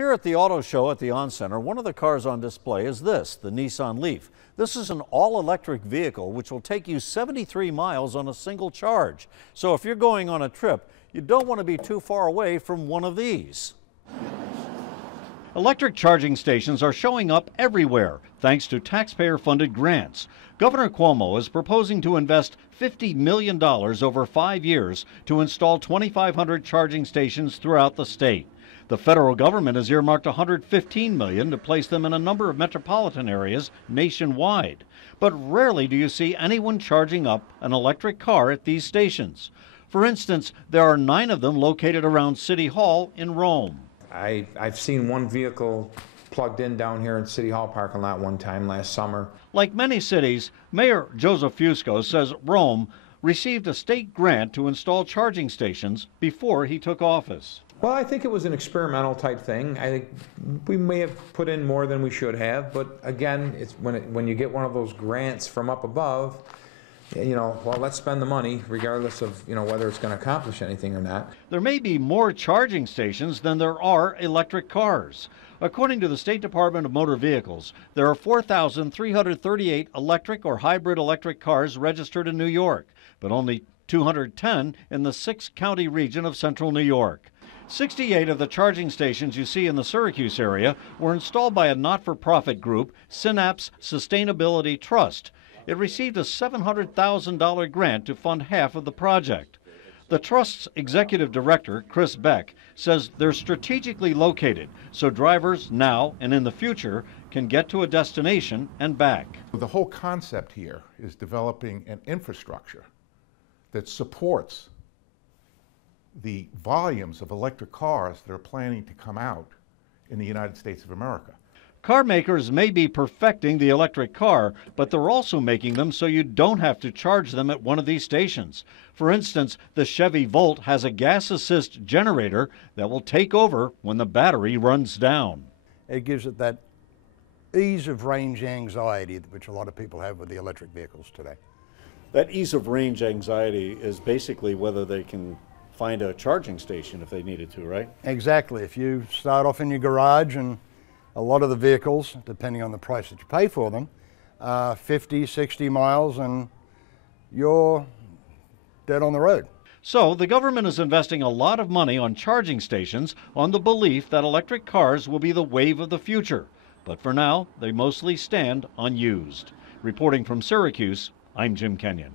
Here at the auto show at the Oncenter, one of the cars on display is this, the Nisson Leaf. This is an all-electric vehicle which will take you 73 miles on a single charge. So if you're going on a trip, you don't want to be too far away from one of these. Electric charging stations are showing up everywhere thanks to taxpayer-funded grants. Governor Cuomo is proposing to invest $50 million over 5 years to install 2,500 charging stations throughout the state. The federal government has earmarked $115 million to place them in a number of metropolitan areas nationwide. But rarely do you see anyone charging up an electric car at these stations. For instance, there are 9 of them located around City Hall in Rome. I've seen one vehicle plugged in down here in City Hall parking lot one time last summer. Like many cities, Mayor Joseph Fusco says Rome received a state grant to install charging stations before he took office. Well, I think it was an experimental type thing. I think we may have put in more than we should have, but again, it's when you get one of those grants from up above, well, let's spend the money regardless of, whether it's going to accomplish anything or not. There may be more charging stations than there are electric cars. According to the State Department of Motor Vehicles, there are 4,338 electric or hybrid electric cars registered in New York, but only 210 in the 6-county region of central New York. 68 of the charging stations you see in the Syracuse area were installed by a not-for-profit group, Synapse Sustainability Trust. It received a $700,000 grant to fund half of the project. The Trust's executive director, Chris Beck, says they're strategically located so drivers now and in the future can get to a destination and back. The whole concept here is developing an infrastructure that supports the volumes of electric cars that are planning to come out in the United States of America. Car makers may be perfecting the electric car, but they're also making them so you don't have to charge them at one of these stations. For instance, the Chevy Volt has a gas assist generator that will take over when the battery runs down. It gives it that ease of range anxiety which a lot of people have with the electric vehicles today. That ease of range anxiety is basically whether they can find a charging station if they needed to, right? Exactly. If you start off in your garage, and a lot of the vehicles, depending on the price that you pay for them, 50, 60 miles, and you're dead on the road. So the government is investing a lot of money on charging stations on the belief that electric cars will be the wave of the future. But for now, they mostly stand unused. Reporting from Syracuse, I'm Jim Kenyon.